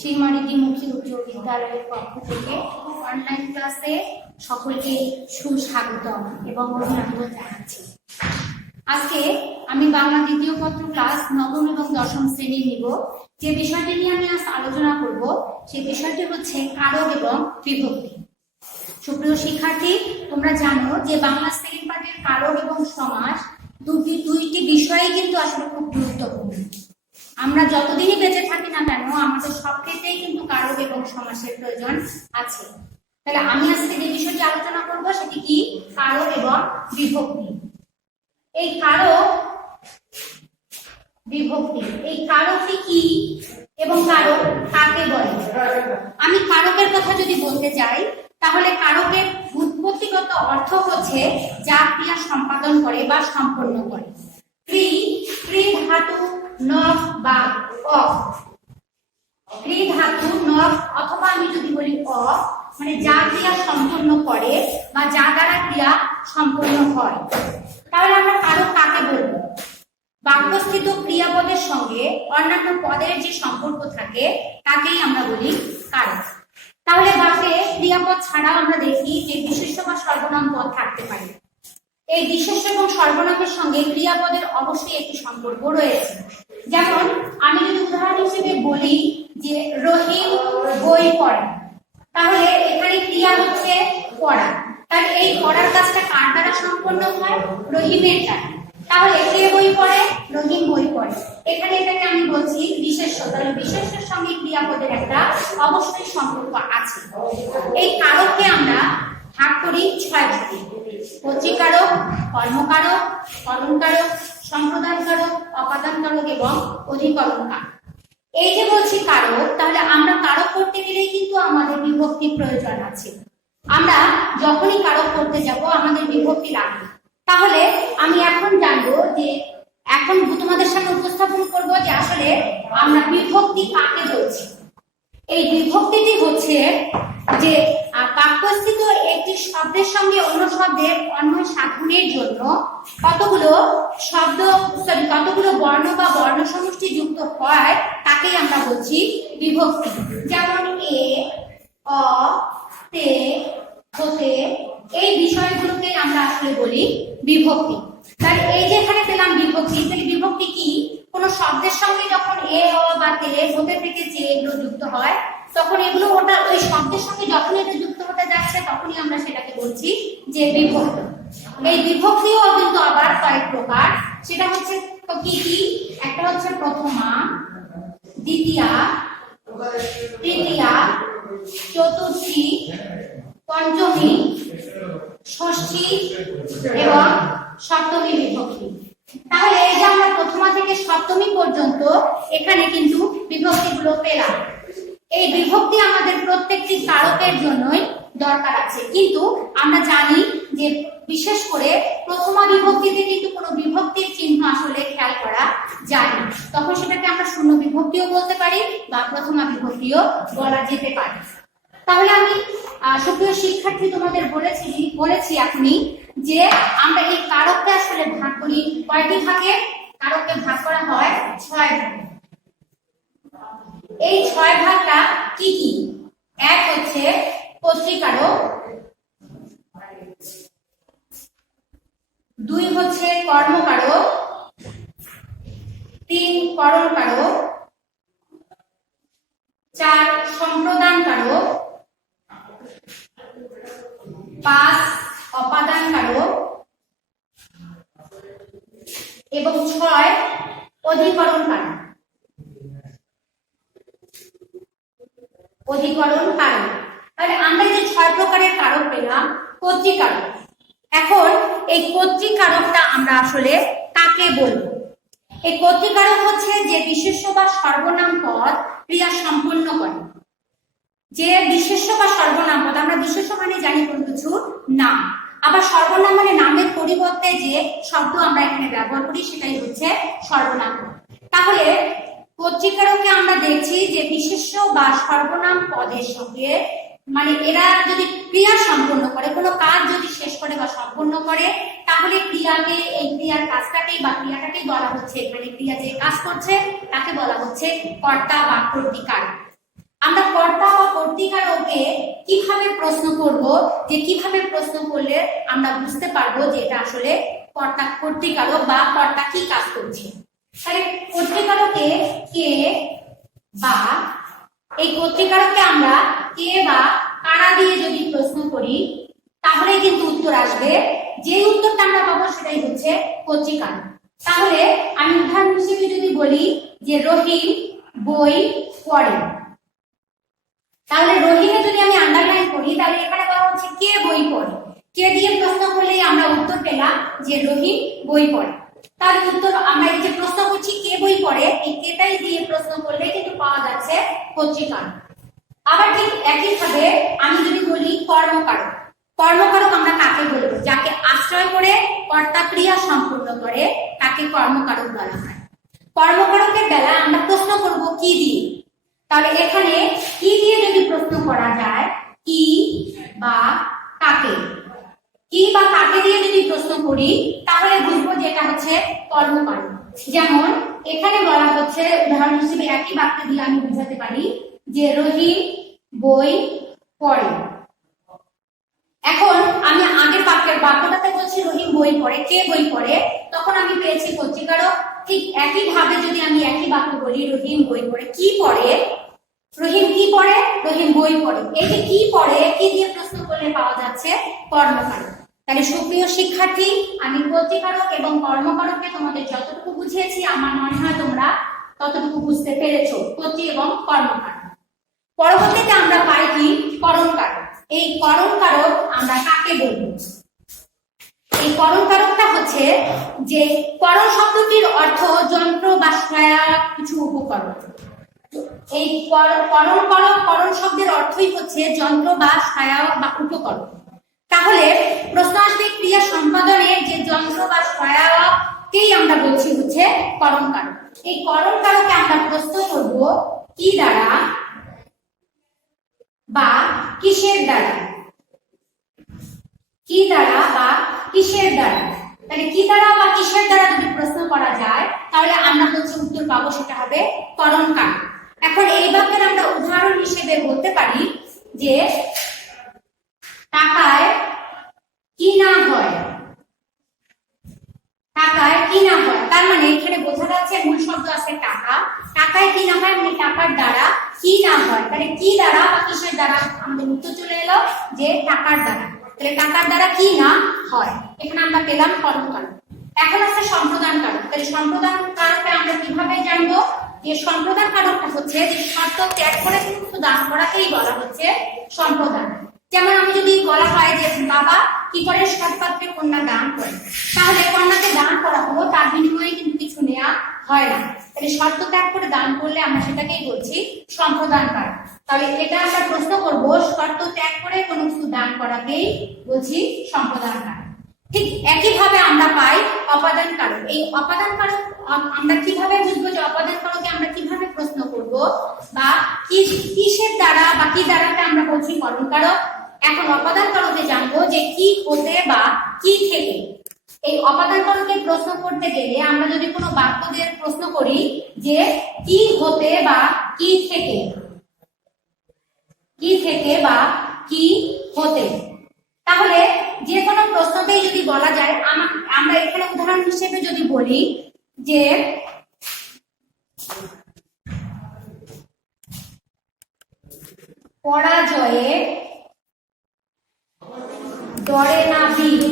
সীমারিদি মুখী উচ্চ বিদ্যালয়ের পক্ষ থেকে অনলাইন ক্লাসে সকলকে সুস্বাগতম এবং অভিনন্দন জানাচ্ছি। আজকে আমি বাংলা দ্বিতীয় পত্র ক্লাস নবম এবং দশম শ্রেণী নিব। যে বিষয়টি নিয়ে আমি আজ আলোচনা করব সেই বিষয়টি হচ্ছে কারক এবং বিভক্তি। সুপ্রিয় শিক্ষার্থী, তোমরা জানো যে বাংলা শ্রেণী পাঠের কারক এবং সমাস দুইটি বিষয়ই কিন্তু আসলে খুব গুরুত্বপূর্ণ। আমরা যতদিনই বেঁচে থাকি না কেন আমাদের সব ক্ষেত্রেই কিন্তু কারক এবং সমাসের প্রয়োজন আছে। তাহলে আমি আজকে যে বিষয়টি আলোচনা করব সেটি কি? কারক এবং বিভক্তি। এই কারক বিভক্তি, এই কারকটি কি এবং কারক কাকে বলে? আমি কারকের কথা যদি বলতে যাই তাহলে কারকের উৎপত্তিগত অর্থ হচ্ছে যা ক্রিয়া সম্পাদন করে বা সম্পন্ন করে। ক্রি ধাতু নখ বা অ, ক্রি ধাতু নখ, অথবা আমি যদি বলি অ, মানে যা ক্রিয়া সম্পন্ন করে বা যা দ্বারা ক্রিয়া সম্পন্ন হয়। তাহলে আমরা কারক কাকে বলবো? বাক্যস্থিত ক্রিয়াপদের সঙ্গে অন্যান্য পদের যে সম্পর্ক থাকে তাকেই আমরা বলি কারক। তাহলে বাক্যে ক্রিয়াপদ ছাড়াও আমরা দেখি যে বিশেষ্য বা সর্বনাম পদ থাকতে পারে। এই বিশেষ্য এবং সর্বনামের সঙ্গে ক্রিয়াপদের অবশ্যই একটি সম্পর্ক রয়েছে। যেমন আমি যদি উদাহরণ হিসেবে বলি যে রহিম বই পড়ে, তাহলে এখানে ক্রিয়া হচ্ছে পড়া। তাহলে এই পড়ার কাজটা কার দ্বারা সম্পন্ন হয়? রহিমের দ্বারা। তাহলে কে বই পড়ে? রহিম বই পড়ে। এখানে এটাকে আমি বলছি বিশেষ্য। তাহলে বিশেষ্যের সঙ্গে ক্রিয়াপদের একটা অবশ্যই সম্পর্ক আছে। এই কারককে আমরা ভাগ করি 6 ভাগে: কর্তৃকারক, কর্মকারক, করণকারক, সম্প্রদানকারক, অপাদানকারক এবং অধিকরণকারক। এই যে বলছি কারক, তাহলে আমরা কারক করতে গেলেই কিন্তু আমাদের বিভক্তি প্রয়োজন আছে। আমরা যখনই কারক করতে যাব আমাদের বিভক্তি লাগবে। তাহলে আমি এখন জানবো যে এখন তোমাদের সামনে উপস্থাপন করব যে আসলে আমরা বিভক্তি কাকে বলছি। এই বিভক্তিটি হচ্ছে যে বাক্যস্থিত একটি শব্দের সঙ্গে অন্য শব্দের অন্বয় সাধনের জন্য কতগুলো বর্ণ বা বর্ণ সমষ্টি যুক্ত হয় তাকেই আমরা বলছি বিভক্তি। যেমন এ, অ, তে, হতে, এই বিষয়গুলোকে আমরা আসলে বলি বিভক্তি। তাহলে এই যে এখানে পেলাম বিভক্তি, তাহলে বিভক্তি কি? কোন শব্দের সঙ্গে যখন এ, অ বা তে, হতে থেকে যে এগুলো যুক্ত হয় তখন এগুলো ওই শব্দের সঙ্গে যখন এটা যুক্ত হতে যাচ্ছে তখনই আমরা সেটাকে বলছি যে বিভক্তি। এই বিভক্তিও কিন্তু আবার কয়েক প্রকার। সেটা হচ্ছে কি কি? একটা হচ্ছে প্রথমা, দ্বিতীয়া, তৃতীয়া, চতুর্থী, পঞ্চমী, ষষ্ঠী এবং সপ্তমী বিভক্তি। তাহলে এই যে আমরা প্রথমা থেকে সপ্তমী পর্যন্ত এখানে কিন্তু বিভক্তিগুলো পেলাম। এই বিভক্তি আমাদের প্রত্যেকটি কারকের জন্যই দরকার আছে, কিন্তু আমরা জানি যে বিশেষ করে প্রথমা বিভক্তিতে কিন্তু কোনো বিভক্তির চিহ্ন আসলে খেয়াল করা যায় না। তখন সেটাকে আমরা শূন্য বিভক্তিও বলতে পারি বা প্রথমা বিভক্তিও বলা যেতে পারে। তাহলে আমি সুপ্রিয় শিক্ষার্থী তোমাদের বলেছি এখনই যে আমরা এই কারককে আসলে ভাগ করি কয়টি ভাগে? কারককে ভাগ করা হয় 6 ভাগে। এই 6 ভাগটা কি কি? এক হচ্ছে কর্তৃকারক, 2 হচ্ছে কর্মকারক, 3 করণকারক, 4 সম্প্রদানকারক, 5 অপাদানকারক এবং 6 অধিকরণকারক। তাহলে আমরা যে 6 প্রকারের কারক পেলাম। কর্তৃকারক, এখন এই কর্তৃকারকটা আমরা আসলে কাকে বলবো? এই কর্তৃকারক হচ্ছে যে বিশেষ্য বা সর্বনাম পদ ক্রিয়া সম্পন্ন করে। যে বিশেষ্য বা সর্বনাম পদ, আমরা বিশেষ্য মানে জানি কোনো কিছু নাম, আবার সর্বনাম মানে নামের পরিবর্তে যে শব্দ আমরা এখানে ব্যবহার করি সেটাই হচ্ছে সর্বনাম। তাহলে কর্তৃকারকে আমরা দেখছি যে বিশেষ্য বা সর্বনাম পদের সঙ্গে মানে এরা যদি ক্রিয়া সম্পন্ন করে, কোনো কাজ যদি শেষ করে বা সম্পন্ন করে, তাহলে ক্রিয়াকে, এই ক্রিয়ার কাজটাকেই বা ক্রিয়াটাকেই বলা হচ্ছে, মানে ক্রিয়া যে কাজ করছে তাকে বলা হচ্ছে কর্তা বা কর্তৃকারক। আমরা কর্তা বা কর্তৃকারকে কিভাবে প্রশ্ন করব, যে কিভাবে প্রশ্ন করলে আমরা বুঝতে পারবো যে এটা আসলে কর্তা কর্তৃকারক বা কর্তা কি কাজ করছে। তাহলে কর্তৃকারকে কে বা এই কর্তৃকারককে আমরা কে বা কারা দিয়ে যদি প্রশ্ন করি তাহলে কিন্তু উত্তর আসবে, যে উত্তরটা আমরা পাবো সেটাই হচ্ছে কর্তৃকারক। তাহলে আমি উদাহরণ হিসেবে যদি বলি যে রহিম বই পড়ে, তাহলে রহিমে যদি আমি আন্ডারলাইন করি তাহলে এখানে বলা হচ্ছে কে বই পড়ে, কে দিয়ে প্রশ্ন করলেই আমরা উত্তর পেলাম যে রহিম বই পড়ে। তার উত্তর আমরা এই যে প্রশ্ন করছি কে বই পড়ে, এই কেটাই দিয়ে প্রশ্ন করলে কিন্তু পাওয়া যাচ্ছে কর্তৃকারক। আবার ঠিক একইভাবে আমি যদি বলি কর্মকারক, কর্মকারক আমরা কাকে বলবো, যাকে আশ্রয় করে কর্তা ক্রিয়া সম্পূর্ণ করে তাকে কর্মকারক বলা হয়। কর্মকারকের বেলা আমরা প্রশ্ন করব কি দিয়ে, তাহলে এখানে কি দিয়ে যদি প্রশ্ন করা যায়, কি বা কাকে, কি বা কাকে দিয়ে যদি প্রশ্ন করি তাহলে বুঝবো যে এটা হচ্ছে কর্মকারক। যেমন এখানে বলা হচ্ছে উদাহরণ হিসেবে একই বাক্য দিয়ে আমি বুঝাতে পারি যে রহিম বই পড়ে। এখন আমি আগের বাক্যটাতে বলছি রহিম বই পড়ে, কে বই পড়ে, তখন আমি পেয়েছি কর্তৃকারক। ঠিক একই ভাবে যদি আমি একই বাক্য বলি রহিম বই পড়ে, কি পড়ে, রহিম কি পড়ে, রহিম বই পড়ে, এই যে কি পড়ে কি দিয়ে প্রশ্ন করলে পাওয়া যাচ্ছে কর্মকারক। তাহলে সুপ্রিয় শিক্ষার্থী, আমি কর্তৃকারক এবং কর্মকারককে তোমাদের যতটুকু বুঝিয়েছি আমার মনে হয় তোমরা ততটুকু বুঝতে পেরেছো, কর্তৃ এবং কর্মকারক। পরবর্তীতে আমরা পাই কি করণকারক। এই করণকারক আমরা কাকে বলবো, এই করণকারকটা হচ্ছে যে করণ শব্দটির অর্থ যন্ত্র বা সহায়ক কিছু উপকরণ। এই করণ শব্দের অর্থই হচ্ছে যন্ত্র বা সহায়ক বা উপকরণ। তাহলে প্রশ্ন আসবে ক্রিয়া সম্পাদনের যে যন্ত্র বা সহায়ককেই আমরা বলছি হচ্ছে করণকারক। এই করণকারকে আমরা প্রশ্ন করব কি দ্বারা বা কিসের দ্বারা, কি দ্বারা বা কিসের দ্বারা। তাহলে কি দ্বারা বা কিসের দ্বারা যদি প্রশ্ন করা যায় তাহলে আমরা হচ্ছে উত্তর পাবো সেটা হবে করণকারক। এখন এই বাক্যের আমরা উদাহরণ হিসেবে বলতে পারি যে টাকায় কি না হয়, টাকায় কি না হয়, তার মানে এখানে বোঝা যাচ্ছে মূল শব্দ আছে টাকা, টাকায় কি না হয় মানে টাকার দ্বারা কি না হয়। তাহলে কি দ্বারা বা কিসের দ্বারা আমাদের উত্তর চলে এলো যে টাকার দ্বারা। তাহলে টাকার দ্বারা কি না হয়, এখানে আমরা পেলাম করণকারক। এখন আছে সম্প্রদান কারক। তাহলে সম্প্রদান কারককে আমরা কিভাবে জানবো, যে সম্প্রদান কারকটা হচ্ছে যে শর্ত ত্যাগ করে কিন্তু দান করাকেই বলা হচ্ছে সম্প্রদান। যেমন আমি যদি বলা হয় যে বাবা কি করে সৎপাত্রে কন্যা দান করে, তাহলে কন্যাকে দান করা হলো, তার বিনিময়ে কিন্তু কিছু নেওয়া হয় না। তাহলে শর্ত ত্যাগ করে দান করলে আমরা সেটাকেই বলছি সম্প্রদান কারক। তাহলে এটা আমরা প্রশ্ন করবো শর্ত ত্যাগ করে কোনো কিছু দান করাকেই বলছি সম্প্রদান কারক। ঠিক একইভাবে আমরা পাই অপাদান কারক। এই অপাদান কারক আমরা কিভাবে বুঝবো যে অপাদান কারকে আমরা কিভাবে প্রশ্ন করব বা কিসের দ্বারা বা কি দ্বারাটা আমরা বলছি করণকারক। এখন অপাদান কারকে জানবো যে কি হতে বা কি থেকে। এই অপাদান কারকে প্রশ্ন করতে গেলে আমরা যদি কোনো বাক্য দিয়ে প্রশ্ন করি যে কি হতে বা কি থেকে, কি থেকে বা কি হতে, তাহলে যে কোনো প্রশ্নতেই যদি বলা যায় আমরা এখানে উদাহরণ হিসেবে যদি বলি যে পরাজয়ে ডরে না বীর,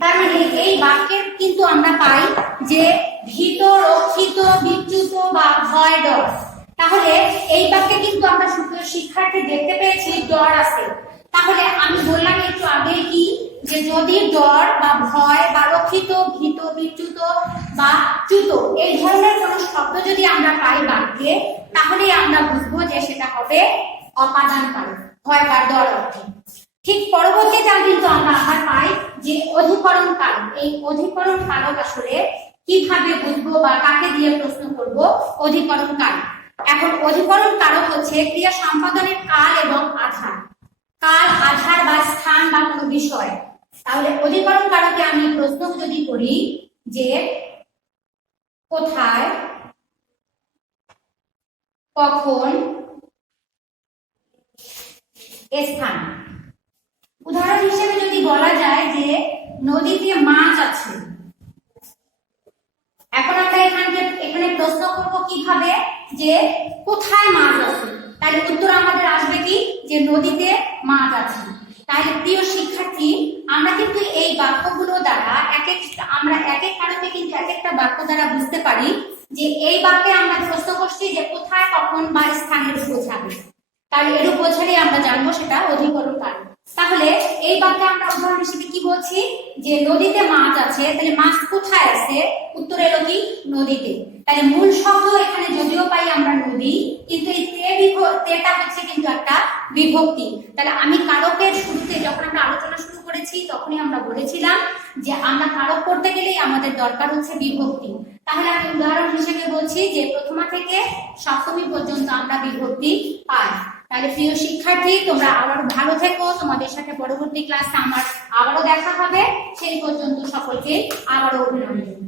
তার মানে এই বাক্যের কিন্তু আমরা পাই যে ভীত, রক্ষিত, বিচ্যুত বা ভয়, ডর। তাহলে এই বাক্যে কিন্তু আমরা শিক্ষার্থী দেখতে পেয়েছি ডর আছে। তাহলে আমি বললাম একটু আগে কি যে যদি ডর বা ভয় বা রক্ষিত, ভীত, বিচ্যুত বা চ্যুত এই ধরনের কোন শব্দ যদি আমরা পাই বাক্যে তাহলে আমরা বুঝবো যে সেটা হবে অপাদান কারক, ভয় বা ডর অর্থে। ঠিক পরবর্তীতে কিন্তু আমরা আবার পাই যে অধিকরণ কারক। এই অধিকরণ কারক আসলে কিভাবে বুঝবো বা কাকে দিয়ে প্রশ্ন করব, অধিকরণ কারক। এখন অধিকরণ কারক হচ্ছে ক্রিয়া সম্পাদনের কাল এবং আধার, কাল, আধার বা স্থান বা কোনো বিষয়। তাহলে অধিকরণ কারকে আমি প্রশ্ন যদি করি যে কোথায়, কখন, স্থান। উদাহরণ হিসেবে যদি বলা যায় যে নদীতে মাছ আছে, এখন আমরা এখানে প্রশ্ন করব কিভাবে যে কোথায় মাছ আছে, তাহলে উত্তর আমাদের আসবে কি যে নদীতে মাছ আছে। তাহলে প্রিয় শিক্ষার্থী, আমরা কিন্তু এই বাক্যগুলো দ্বারা আমরা এক এক কারণে কিন্তু এক একটা বাক্য দ্বারা বুঝতে পারি যে এই বাক্যে আমরা প্রশ্ন করছি যে কোথায়, কখন বা স্থানের বোঝাবে। তাহলে এর বোঝালে আমরা জানবো সেটা অধিকরণ কারণ। তাহলে এই বাক্যে আমরা উদাহরণ হিসেবে কি বলছি যে নদীতে মাছ আছে, তাহলে মাছ কোথায় আছে, উত্তর এলো কি নদীতে। তাহলে মূল শব্দ এখানে যদিও পাই আমরা নদী, কিন্তু এই তেটা হচ্ছে কিন্তু একটা বিভক্তি। তাহলে আমি কারকের শুরুতে যখন আমরা আলোচনা শুরু করেছি তখনই আমরা বলেছিলাম যে আমরা কারক করতে গেলেই আমাদের দরকার হচ্ছে বিভক্তি। তাহলে আমি উদাহরণ হিসেবে বলছি যে প্রথমা থেকে সপ্তমী পর্যন্ত আমরা বিভক্তি পাই। তাহলে প্রিয় শিক্ষার্থী, তোমরা আবারও ভালো থেকো, তোমাদের সাথে পরবর্তী ক্লাসে আমার আবারও দেখা হবে। সেই পর্যন্ত সকলকে আবারও অভিনন্দন।